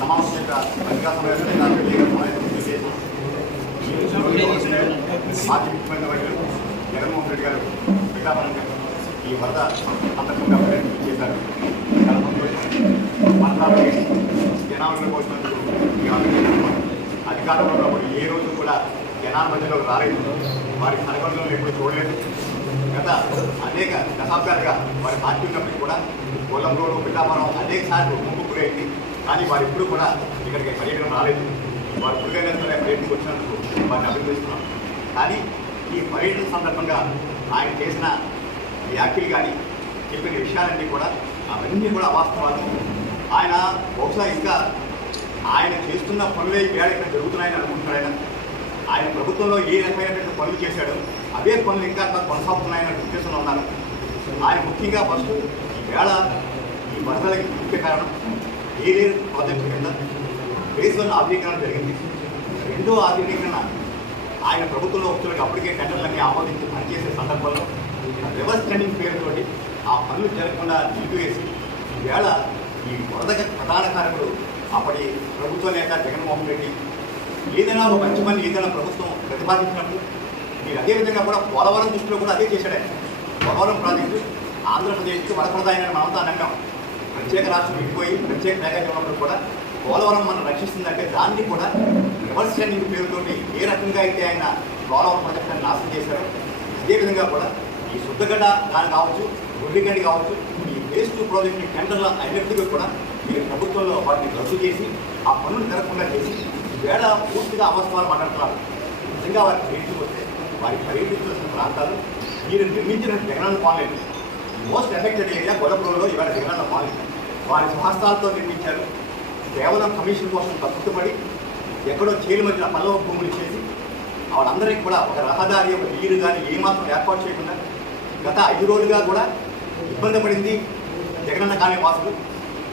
సమావేశం యొక్క పత్రికా సమావేశం మాజీ ముఖ్యమంత్రి వర్యులు జగన్మోహన్ రెడ్డి గారు పిఠాపురంగా ఈ వరద సందర్భంగా పర్యటన చేశారు. చాలా సంతోషం. మండలాలకి జనాలను పోసినందుకు అధికారంలో ఉన్నప్పుడు ఏ రోజు కూడా జనాల మధ్యలో రాలేదు. వారి కనగొండలను ఎప్పుడు చూడలేదు. గత అనేక దశాబ్దాలుగా వారి పార్టీ ఉన్నప్పటికీ కూడా కొల్లంలోడు పిఠాపురం అనేక సార్లు ముందుకుపోయింది. కానీ వారు ఎప్పుడు కూడా ఇక్కడికి పర్యటన రాలేదు. వారు ఇప్పుడుగా పర్యటనకు వచ్చినందుకు వారిని అభినందిస్తున్నాం. కానీ ఈ పర్యటన సందర్భంగా ఆయన చేసిన వ్యాఖ్యలు కానీ చెప్పిన విషయాలన్నీ కూడా అవన్నీ కూడా వాస్తవాలు. ఆయన బహుశా ఇంకా ఆయన చేస్తున్న పనులే వేళ ఇక్కడ జరుగుతున్నాయని అనుకుంటున్నాడు. ఆయన ప్రభుత్వంలో ఏ రకమైనటువంటి పనులు చేశాడో అవే పనులు ఇంకా కొనసాగుతున్నాయన్న ఉద్దేశంలో ఉన్నారు. ఆయన ముఖ్యంగా ఫస్ట్ ఈ వేళ ఈ వరదలకి ముఖ్య కారణం ఏలేరు ప్రాజెక్టు కింద ఫేజ్ 1 ఆధునీకరణ జరిగింది. రెండో ఆధునీకరణ ఆయన ప్రభుత్వంలో వస్తున్నకి అప్పటికే టెండర్లన్నీ ఆమోదించి పనిచేసే సందర్భంలో రివర్స్ ట్రెండింగ్ పేరుతోటి ఆ పనులు జరగకుండా నిలిపివేసి ఈవేళ ఈ వరదకి ప్రధాన కారకుడు అప్పటి ప్రభుత్వ నేత జగన్మోహన్ రెడ్డి. ఏదైనా ఒక మంచి పని ఏదైనా ప్రభుత్వం ప్రతిపాదించినప్పుడు మీరు అదేవిధంగా కూడా పోలవరం దృష్టిలో కూడా అదే చేశాడే. పోలవరం ప్రాజెక్టు ఆంధ్రప్రదేశ్కి వరప్రదాయని మనమంతా అన్నాం. ప్రత్యేక రాష్ట్రం విడిపోయి ప్రత్యేక ప్యాకేజ్ ఉన్నప్పుడు కూడా పోలవరం మనం రక్షిస్తుందంటే దాన్ని కూడా రివర్స్ ట్రెండింగ్ పేరుతోటి ఏ రకంగా అయితే ఆయన పోలవరం ప్రాజెక్టుని నాశనం చేశారో అదేవిధంగా కూడా ఈ శుద్ధగడ్డ దాని కావచ్చు, గుడ్డిగడ్డి కావచ్చు, ఈ ఫేజ్ 2 ప్రాజెక్టు టెండర్ల అయినప్పటికీ కూడా మీరు ప్రభుత్వంలో వాటిని రద్దు చేసి ఆ పనులు జరగకుండా చేసి ఈవేళ పూర్తిగా అవసరాలు మాట్లాడుతున్నారు. నిజంగా వారికి పర్యటించుకొస్తే వారికి పర్యటించాల్సిన ప్రాంతాలు మీరు నిర్మించిన Jagananna colony most affected area గొల్లపురంలో ఇవాళ జగనన్న కాలనీ వారి స్వహస్తాలతో నిర్మించారు. కేవలం కమిషన్ కోసం కట్టుబడి ఎక్కడో చేలు మధ్యన పల్లవ భూములు చేసి వాళ్ళందరికీ కూడా ఒక రహదారి, ఒక నీరు కానీ ఏమాత్రం ఏర్పాటు చేయకుండా గత 5 రోజులుగా కూడా ఇబ్బంది పడింది జగనన్న కాలనీ వాసులు.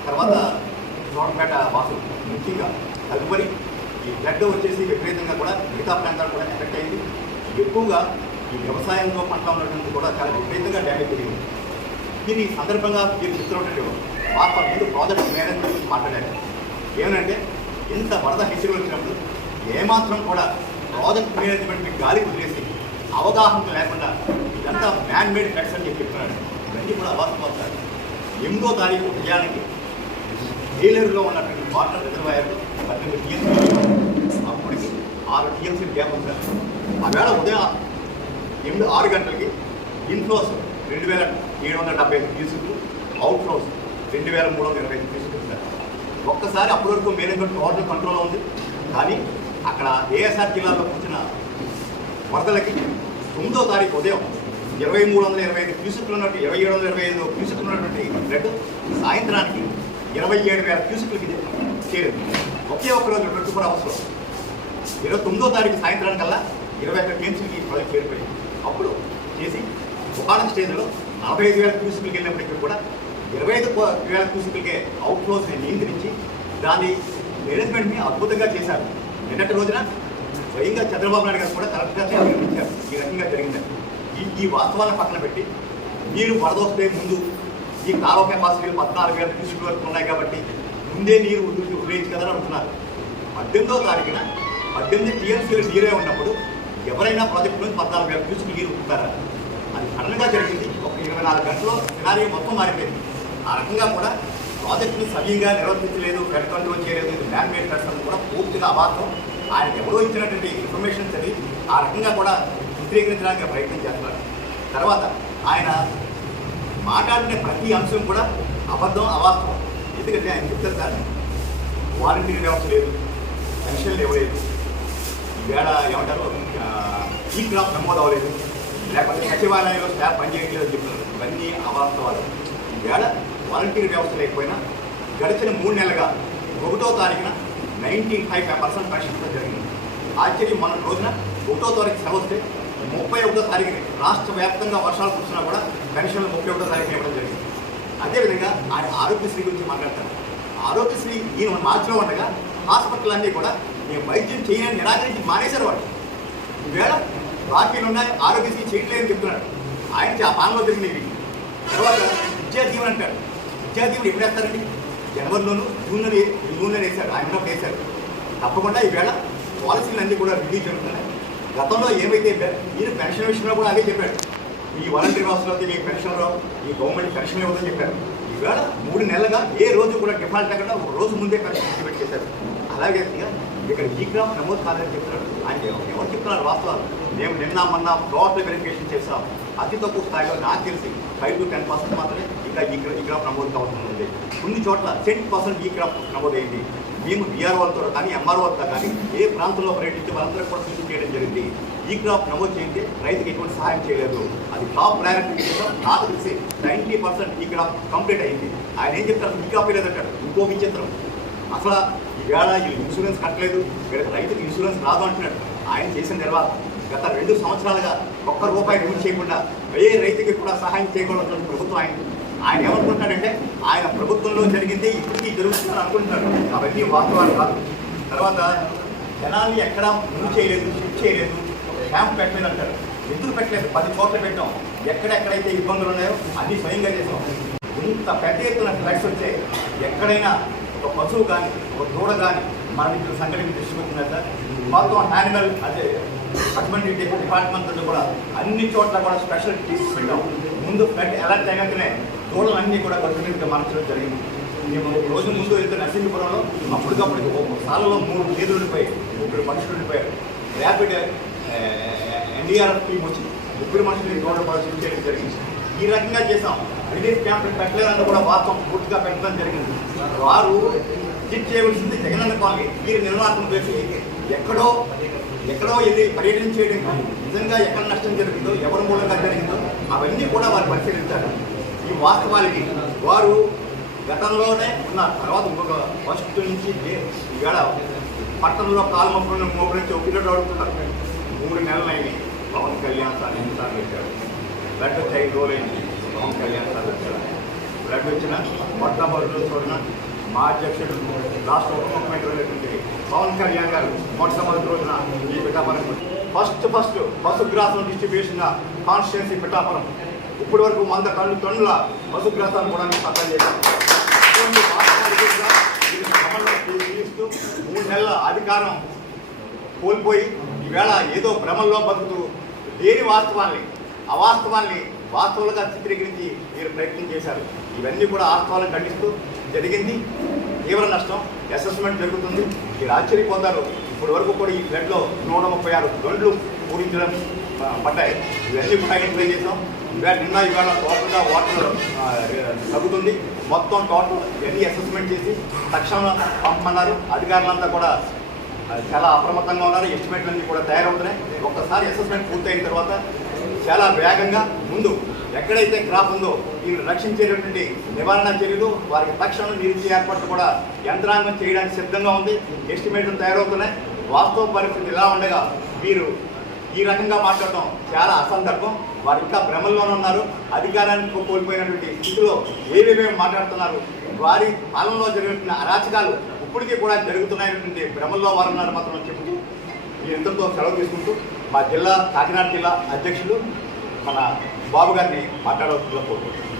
తర్వాత చోటపేట వాసులు ముఖ్యంగా తదుపరి ఈ ఫ్లడ్ వచ్చేసి విపరీతంగా కూడా మిగతా ప్రాంతాలు కూడా ఎఫెక్ట్ అయింది. ఎక్కువగా ఈ వ్యవసాయంలో పంట ఉన్నటువంటి కూడా చాలా విపరీతంగా డ్యామేజ్ జరిగింది. మీరు ఈ సందర్భంగా మీరు చెప్తున్నటువంటి వాస్తవం ముందు ప్రాజెక్ట్ మేనేజ్మెంట్ గురించి మాట్లాడారు. ఏమనంటే ఇంత వరద హెచ్చరికలు వచ్చినప్పుడు ఏమాత్రం కూడా ప్రాజెక్ట్ మేనేజ్మెంట్ మీకు గాలి వదిలేసి అవగాహన లేకుండా ఇదంతా మ్యాన్ మేడ్ ఫ్లడ్స్ అని చెప్తున్నాడు. ఇవన్నీ కూడా అవాస్తవాలు. 8వ తారీఖు ఉదయానికి ఏలేరులో ఉన్నటువంటి వాటర్ రిజర్వాయర్లు 18 టీఎంసీ, అప్పటికి 6 టీఎంసీ గ్యాప్ ఉంటారు. ఆ వేళ ఉదయం 6 గంటలకి ఇన్ఫ్లోస్ 2775 క్యూసెక్లు, అవుట్ ఫ్లోస్ 2325 క్యూసెక్లు ఉంటారు. ఒక్కసారి అప్పటి వరకు మేనేజ్మెంట్ టోటల్ కంట్రోల్లో ఉంది. కానీ అక్కడ ఏఎస్ఆర్ జిల్లాలో వచ్చిన వరదలకి 9వ తారీఖు ఉదయం 2325 క్యూసెక్లు ఉన్నట్టు 2725 క్యూసెక్లు ఉన్నటువంటి ఫ్లడ్ సాయంత్రానికి 27,000 క్యూసెక్లకి చేరింది. ఒకే ఒక్క రోజు 24 అవర్స్లో 29వ తారీఖు సాయంత్రానికల్లా 21 టీఎంసీకి ప్రాజెక్ట్ చేరిపోయింది. అప్పుడు చేసి ఒకనొక స్టేజ్లో 45,000 క్యూసెక్లకి వెళ్ళినప్పటికీ కూడా 25,000 క్యూసెక్లకే అవుట్ ఫ్లోస్ని నియంత్రించి దాని మేనేజ్మెంట్ని అద్భుతంగా చేశారు. నిన్నటి రోజున స్వయంగా చంద్రబాబు నాయుడు గారు కూడా కరెక్ట్గా నిర్మించారు. ఈ రకంగా జరిగిందని ఈ వాస్తవాలను పక్కన పెట్టి మీరు వరద వస్తే ముందు ఈ కాలువ కెపాసిటీలు 14,000 క్యూసెక్ల వరకు ఉన్నాయి కాబట్టి ముందే నీరు వదిలేయచ్చు కదా అంటున్నారు. 18వ తారీఖున 18 టీఎంసీలు నీరే ఉన్నప్పుడు ఎవరైనా ప్రాజెక్టు నుంచి 14,000 క్యూసెక్లు నీరు ఉంటున్నారా? అది సడన్గా జరిగింది. ఒక 24 గంటల్లో సినారీ మొత్తం మారిపోయింది. ఆ రకంగా కూడా ప్రాజెక్టుని సవ్యంగా నిర్వర్తించలేదు, ఫ్లడ్ కంట్రోల్ చేయలేదు, ఇది మ్యాన్ మేడ్ ఫ్లడ్స్ అని కూడా పూర్తిగా అవాస్తవం. ఆయనకు ఎవరో ఇచ్చినటువంటి ఇన్ఫర్మేషన్స్ అని ఆ రకంగా కూడా చిత్రీకరించడానికి ప్రయత్నం చేస్తున్నారు. తర్వాత ఆయన మాట్లాడిన ప్రతి అంశం కూడా అబద్ధం, అవాస్తవం. ఎందుకంటే ఆయన చెప్తారు సార్ వాలంటీర్ వ్యవస్థ లేదు, పెన్షన్లు ఇవ్వలేదు, ఈవేళ ఏమంటారు ఈ క్రాప్ నమోదు అవ్వలేదు, లేకపోతే సచివాలయంలో స్టాఫ్ పనిచేయట్లేదు చెప్తున్నారు. ఇవన్నీ అవాస్తవాలు. ఈవేళ వాలంటీర్ వ్యవస్థ లేకపోయినా గడిచిన 3 నెలలుగా 1వ తారీఖున 95% పెన్షన్ జరిగింది. ఆశ్చర్యం, మన రోజున 1వ తారీఖు సెలవు వస్తే 31వ తారీఖుని రాష్ట్ర వ్యాప్తంగా వర్షాలు కురిసినా కూడా పెన్షన్లు 31వ తారీఖున ఇవ్వడం జరిగింది. అదేవిధంగా ఆయన ఆరోగ్యశ్రీ గురించి మాట్లాడతారు. ఆరోగ్యశ్రీ ఈయన మార్చిలో ఉండగా హాస్పిటల్ అన్నీ కూడా నేను వైద్యం చేయని నిరాకరించి మానేశారు. వాళ్ళు ఈవేళ బాకీలు ఉన్నాయి, ఆరోగ్యశ్రీ చేయట్లేదని చెప్తున్నాడు. ఆయన ఆ పాలనలో జరిగినవి. తర్వాత విద్యాదీవెన అంటాడు. విద్యాదీవెన ఎప్పుడు వేస్తారండి? జనవరిలోనూ జూన్లో వేశారు, ఆయన వేశారు. తప్పకుండా ఈవేళ పాలసీలు అన్నీ కూడా రివ్యూ జరుగుతున్నాయి. గతంలో ఏమైతే ఈయన పెన్షన్ విషయంలో కూడా అదే చెప్పాడు, ఈ వాలంటరీ వ్యవస్థలో మీకు పెన్షన్ రావు, ఈ గవర్నమెంట్ పెన్షన్ ఇవ్వదని చెప్పారు. ఈవేళ 3 నెలలుగా ఏ రోజు కూడా డిఫాల్ట్ అవ్వకుండా ఒక రోజు ముందే పెన్షన్ ఇంప్లిమెంట్ చేశారు. అలాగే ఇక్కడ ఈ క్రాప్ నమోదు కాదని చెప్తున్నాడు. ఆయన ఎవరు చెప్తున్నారు వాస్తవాలు? మేము నిన్న మొన్న టోటల్ వెరిఫికేషన్ చేస్తాం, అతి తక్కువ స్థాయిలో నాకు తెలిసి 5 to 10% మాత్రమే ఇంకా ఈ క్రాప్ నమోదు కావాల్సి ఉంది. కొన్ని చోట్ల 10% ఈ క్రాప్ నమోదైంది. మేము బీఆర్ వాళ్ళతో కానీ ఎంఆర్ వాళ్ళతో కానీ ఏ ప్రాంతంలో పర్యటించి వాళ్ళందరూ కూడా సూచన చేయడం జరిగింది. ఈ క్రాప్ నమోదు చేయండి, రైతుకి ఎటువంటి సహాయం చేయలేదు. అది టాప్ ప్రయారిటీ నాకు తెలిసి 90% ఈ క్రాప్ కంప్లీట్ అయింది. ఆయన ఏం చెప్తారు, ఈ క్రాప్ లేదంటాడు. ఇంకో విచిత్రం, అసలు ఈవేళ వీళ్ళు ఇన్సూరెన్స్ కట్టలేదు, వీళ్ళకి రైతుకి ఇన్సూరెన్స్ రాదు అంటున్నాడు. ఆయన చేసిన తర్వాత గత 2 సంవత్సరాలుగా ఒక్క రూపాయి రిమూవ్ చేయకుండా ఏ రైతుకి కూడా సహాయం చేయకుండా ప్రభుత్వం ఆయన ఏమనుకుంటాడంటే ఆయన ప్రభుత్వంలో జరిగింది ఇప్పటికీ జరుగుతుందని అనుకుంటున్నాడు. అవన్నీ వాస్తవాలు కాదు. తర్వాత జనాన్ని ఎక్కడా మూవ్ చేయలేదు, షిఫ్ట్ చేయలేదు, క్యాంప్ పెట్టలేదు అంటారు. ఎందుకు పెట్టలేదు? 10 చోట్ల పెట్టాం. ఎక్కడెక్కడైతే ఇబ్బందులు ఉన్నాయో అన్నీ స్వయంగా చేసాం. ఇంత పెద్ద ఎత్తున ఫ్లడ్స్ వచ్చాయి. ఎక్కడైనా ఒక పశువు కానీ ఒక దూడ కానీ మన ఇక్కడ సంఘటన దృష్టికి వచ్చిందా సార్? మొత్తం యానిమల్ అదే హస్బెండరీ డిపార్ట్మెంట్ కూడా అన్ని చోట్ల కూడా స్పెషల్ టీమ్స్ పెట్టాం. ముందు ఫ్లడ్ అలర్ట్ అయినట్టునే దూడలన్నీ కూడా గవర్నమెంట్ మార్చడం జరిగింది. మేము రోజు ముందు వెళ్తే నరసింహపురంలో అప్పటికప్పటికి సాలలో 3 గేదెలు ఉండిపోయాయి, 3 మనుషులు ఉండిపోయారు. ర్యాపిడ్ ఎన్డీఆర్ఎఫ్ టీం వచ్చి 3 మనుషులు దూడ పరిస్థితి చేయడం జరిగింది. ఈ రకంగా చేసాం. రిలీఫ్ క్యాంపులు పెట్టలేదని కూడా వాస్తవం పూర్తిగా పెట్టడం జరిగింది. వారు విజిట్ చేయవలసింది జగనన్న కాలనీ. వీరు నిర్మాణం చేసి ఎక్కడో వెళ్ళి పర్యటన చేయడం కానీ నిజంగా ఎక్కడ నష్టం జరిగిందో, ఎవరి మూలంగా జరిగిందో అవన్నీ కూడా వారు పరిశీలించారు. ఈ వాస్తవాలకి వారు గతంలోనే ఉన్న తర్వాత ఇంకొక ఫస్ట్ నుంచి ఈవేళ పట్టణంలో కాలుమొక్కలను మోపరించి ఒప్పినట్టు అడుగుతున్నారు. 3 నెలలైంది పవన్ కళ్యాణ్ సార్ ఎన్నిసార్లు వచ్చారు. బ్లడ్ వచ్చి 5 రోజులైంది పవన్ కళ్యాణ్ సార్ వచ్చారు. బ్లడ్ వచ్చిన మొట్టమొదటి చూడిన మా అధ్యక్షుడు రాష్ట్ర ఉప ముఖ్యమంత్రి అయినటువంటి పవన్ కళ్యాణ్ గారు మొట్టమొదటి రోజున ఈ పిఠాపురం ఫస్ట్ పశుగ్రాసం డిస్ట్రిబ్యూషన్ కాన్స్టిట్యున్సీ పిఠాపురం ఇప్పటి వరకు 100 టన్నుల పశుగ్రాసాన్ని కూడా మేము సప్లై చేశాం. 3 నెలల అధికారం కోల్పోయి ఈవేళ ఏదో భ్రమంలో బతుకుతూ లేని అవాస్తవాల్ని వాస్తవాలుగా చిత్రీకరించి మీరు ప్రయత్నం చేశారు. ఇవన్నీ కూడా వాస్తవాలను ఖండిస్తూ జరిగింది తీవ్ర నష్టం. అసెస్మెంట్ జరుగుతుంది. మీరు ఆశ్చర్యపోతారు. ఇప్పటి వరకు కూడా ఈ ఫ్లడ్లో 136 గంటలు పూరించడం పడ్డాయి. ఇవన్నీ కూడా ఎంట్రీ చేసాం. ఇవాళ టోటల్గా వాటర్ తగ్గుతుంది. మొత్తం టోటల్ ఇవన్నీ అసెస్మెంట్ చేసి తక్షణం పంపమన్నారు. అధికారులంతా కూడా చాలా అప్రమత్తంగా ఉన్నారు. ఎస్టిమేట్లన్నీ కూడా తయారవుతున్నాయి. ఒక్కసారి అసెస్మెంట్ పూర్తయిన తర్వాత చాలా వేగంగా ముందు ఎక్కడైతే క్రాప్ ఉందో వీళ్ళు రక్షించేటటువంటి నివారణ చర్యలు, వారికి తక్షణం నిలిచి ఏర్పాట్లు కూడా యంత్రాంగం చేయడానికి సిద్ధంగా ఉంది. ఎస్టిమేట్లు తయారవుతున్నాయి. వాస్తవ పరిస్థితి ఇలా ఉండగా వీరు ఈ రకంగా మాట్లాడటం చాలా అసందర్భం. వారు ఇంకా భ్రమల్లోనే ఉన్నారు. అధికారాన్ని కోల్పోయినటువంటి స్థితిలో ఏవేమేమి మాట్లాడుతున్నారు. వారి పాలనలో జరుగుతున్న అరాచకాలు ఇప్పటికీ కూడా జరుగుతున్నాయనేటువంటి భ్రమల్లో వారు ఉన్నారు మాత్రం చెబుతూ ఈ ఇంతటితో సెలవు తీసుకుంటూ మా జిల్లా కాకినాడ జిల్లా అధ్యక్షులు మన బాబు గారిని మాట్లాడవలసిందిగా కోరుకుంటున్నాను.